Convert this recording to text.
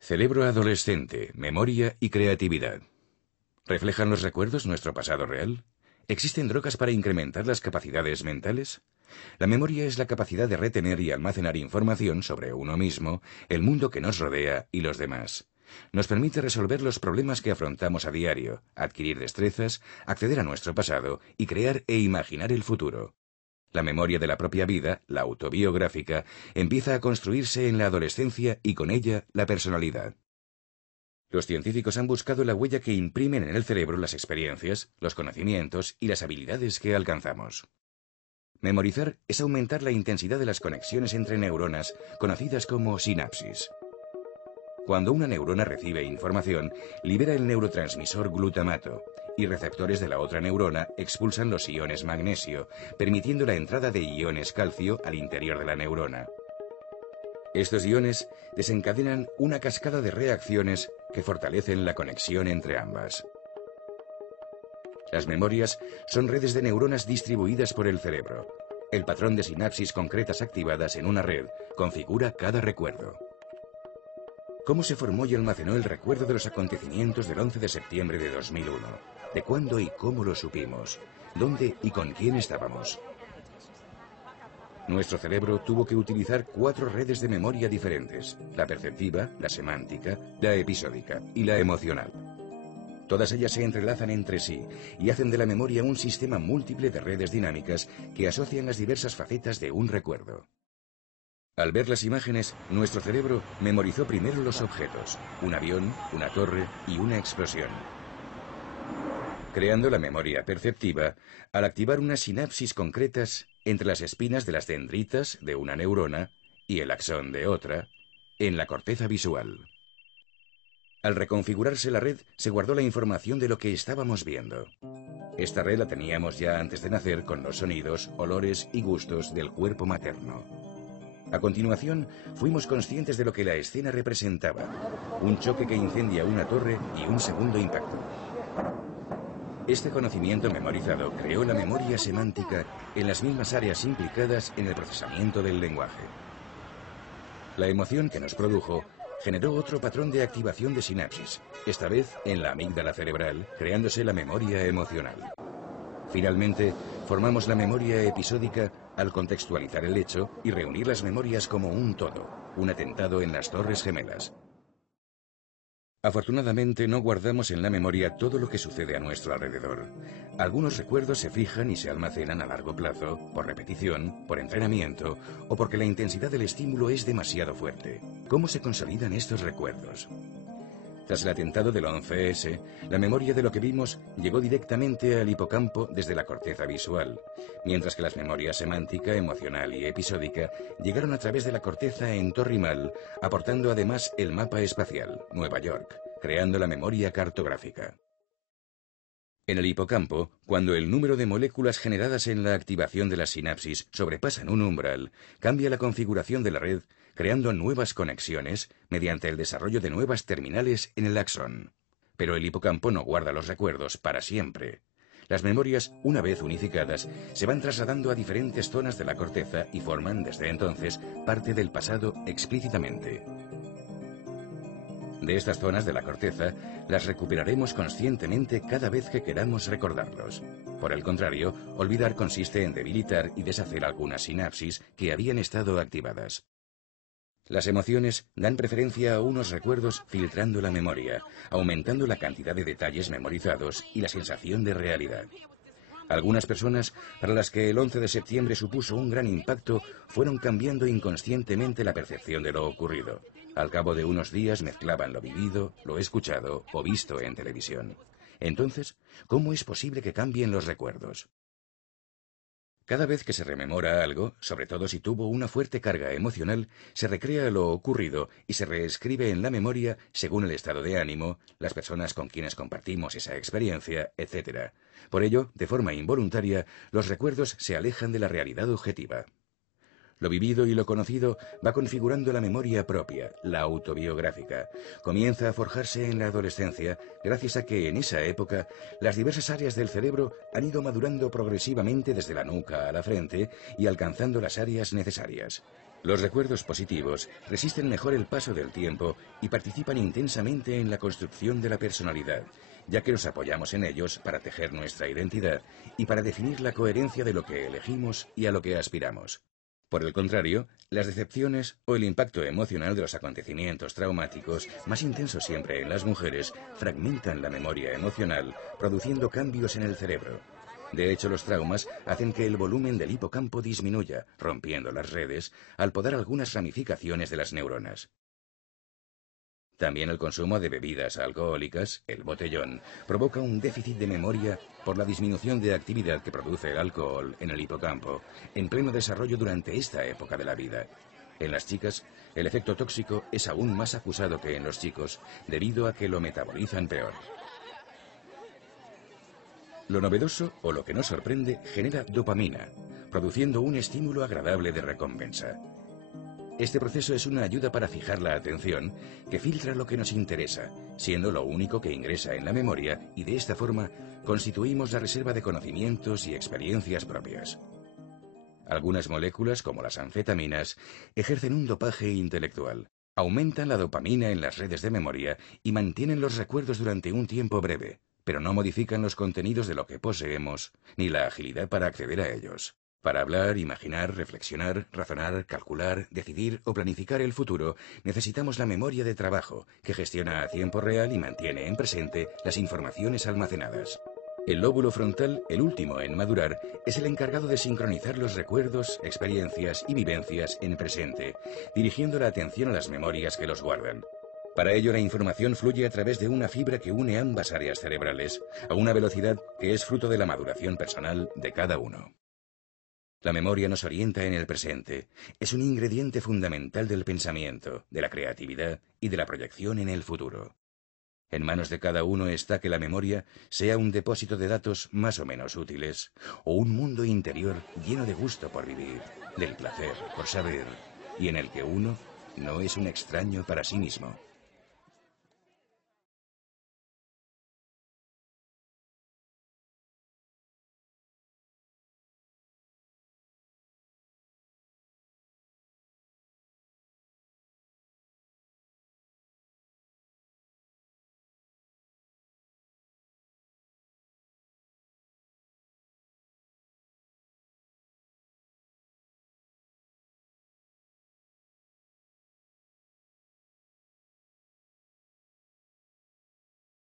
Cerebro adolescente, memoria y creatividad. ¿Reflejan los recuerdos nuestro pasado real? ¿Existen drogas para incrementar las capacidades mentales? La memoria es la capacidad de retener y almacenar información sobre uno mismo, el mundo que nos rodea y los demás. Nos permite resolver los problemas que afrontamos a diario, adquirir destrezas, acceder a nuestro pasado y crear e imaginar el futuro. La memoria de la propia vida, la autobiográfica, empieza a construirse en la adolescencia y con ella la personalidad. Los científicos han buscado la huella que imprimen en el cerebro las experiencias, los conocimientos y las habilidades que alcanzamos. Memorizar es aumentar la intensidad de las conexiones entre neuronas, conocidas como sinapsis. Cuando una neurona recibe información, libera el neurotransmisor glutamato, y receptores de la otra neurona expulsan los iones magnesio, permitiendo la entrada de iones calcio al interior de la neurona. Estos iones desencadenan una cascada de reacciones que fortalecen la conexión entre ambas. Las memorias son redes de neuronas distribuidas por el cerebro. El patrón de sinapsis concretas activadas en una red configura cada recuerdo. ¿Cómo se formó y almacenó el recuerdo de los acontecimientos del 11 de septiembre de 2001? ¿De cuándo y cómo lo supimos? ¿Dónde y con quién estábamos? Nuestro cerebro tuvo que utilizar 4 redes de memoria diferentes: la perceptiva, la semántica, la episódica y la emocional. Todas ellas se entrelazan entre sí y hacen de la memoria un sistema múltiple de redes dinámicas que asocian las diversas facetas de un recuerdo. Al ver las imágenes, nuestro cerebro memorizó primero los objetos: un avión, una torre y una explosión. Creando la memoria perceptiva, al activar unas sinapsis concretas entre las espinas de las dendritas de una neurona y el axón de otra, en la corteza visual. Al reconfigurarse la red, se guardó la información de lo que estábamos viendo. Esta red la teníamos ya antes de nacer con los sonidos, olores y gustos del cuerpo materno. A continuación, fuimos conscientes de lo que la escena representaba: un choque que incendia una torre y un segundo impacto. Este conocimiento memorizado creó la memoria semántica en las mismas áreas implicadas en el procesamiento del lenguaje. La emoción que nos produjo generó otro patrón de activación de sinapsis, esta vez en la amígdala cerebral, creándose la memoria emocional. Finalmente, formamos la memoria episódica al contextualizar el hecho y reunir las memorias como un todo, un atentado en las Torres Gemelas. Afortunadamente no guardamos en la memoria todo lo que sucede a nuestro alrededor. Algunos recuerdos se fijan y se almacenan a largo plazo, por repetición, por entrenamiento o porque la intensidad del estímulo es demasiado fuerte. ¿Cómo se consolidan estos recuerdos? Tras el atentado del 11S, la memoria de lo que vimos llegó directamente al hipocampo desde la corteza visual, mientras que las memorias semántica, emocional y episódica llegaron a través de la corteza entorrimal, aportando además el mapa espacial, Nueva York, creando la memoria cartográfica. En el hipocampo, cuando el número de moléculas generadas en la activación de las sinapsis sobrepasan un umbral, cambia la configuración de la red, creando nuevas conexiones mediante el desarrollo de nuevas terminales en el axón. Pero el hipocampo no guarda los recuerdos para siempre. Las memorias, una vez unificadas, se van trasladando a diferentes zonas de la corteza y forman, desde entonces, parte del pasado explícitamente. De estas zonas de la corteza, las recuperaremos conscientemente cada vez que queramos recordarlos. Por el contrario, olvidar consiste en debilitar y deshacer algunas sinapsis que habían estado activadas. Las emociones dan preferencia a unos recuerdos filtrando la memoria, aumentando la cantidad de detalles memorizados y la sensación de realidad. Algunas personas, para las que el 11 de septiembre supuso un gran impacto, fueron cambiando inconscientemente la percepción de lo ocurrido. Al cabo de unos días mezclaban lo vivido, lo escuchado o visto en televisión. Entonces, ¿cómo es posible que cambien los recuerdos? Cada vez que se rememora algo, sobre todo si tuvo una fuerte carga emocional, se recrea lo ocurrido y se reescribe en la memoria según el estado de ánimo, las personas con quienes compartimos esa experiencia, etc. Por ello, de forma involuntaria, los recuerdos se alejan de la realidad objetiva. Lo vivido y lo conocido va configurando la memoria propia, la autobiográfica. Comienza a forjarse en la adolescencia gracias a que en esa época las diversas áreas del cerebro han ido madurando progresivamente desde la nuca a la frente y alcanzando las áreas necesarias. Los recuerdos positivos resisten mejor el paso del tiempo y participan intensamente en la construcción de la personalidad, ya que nos apoyamos en ellos para tejer nuestra identidad y para definir la coherencia de lo que elegimos y a lo que aspiramos. Por el contrario, las decepciones o el impacto emocional de los acontecimientos traumáticos, más intensos siempre en las mujeres, fragmentan la memoria emocional, produciendo cambios en el cerebro. De hecho, los traumas hacen que el volumen del hipocampo disminuya, rompiendo las redes, al podar algunas ramificaciones de las neuronas. También el consumo de bebidas alcohólicas, el botellón, provoca un déficit de memoria por la disminución de actividad que produce el alcohol en el hipocampo, en pleno desarrollo durante esta época de la vida. En las chicas, el efecto tóxico es aún más acusado que en los chicos, debido a que lo metabolizan peor. Lo novedoso o lo que nos sorprende genera dopamina, produciendo un estímulo agradable de recompensa. Este proceso es una ayuda para fijar la atención que filtra lo que nos interesa, siendo lo único que ingresa en la memoria y de esta forma constituimos la reserva de conocimientos y experiencias propias. Algunas moléculas, como las anfetaminas, ejercen un dopaje intelectual. Aumentan la dopamina en las redes de memoria y mantienen los recuerdos durante un tiempo breve, pero no modifican los contenidos de lo que poseemos ni la agilidad para acceder a ellos. Para hablar, imaginar, reflexionar, razonar, calcular, decidir o planificar el futuro, necesitamos la memoria de trabajo, que gestiona a tiempo real y mantiene en presente las informaciones almacenadas. El lóbulo frontal, el último en madurar, es el encargado de sincronizar los recuerdos, experiencias y vivencias en presente, dirigiendo la atención a las memorias que los guardan. Para ello, la información fluye a través de una fibra que une ambas áreas cerebrales, a una velocidad que es fruto de la maduración personal de cada uno. La memoria nos orienta en el presente. Es un ingrediente fundamental del pensamiento, de la creatividad y de la proyección en el futuro. En manos de cada uno está que la memoria sea un depósito de datos más o menos útiles, o un mundo interior lleno de gusto por vivir, del placer por saber, y en el que uno no es un extraño para sí mismo.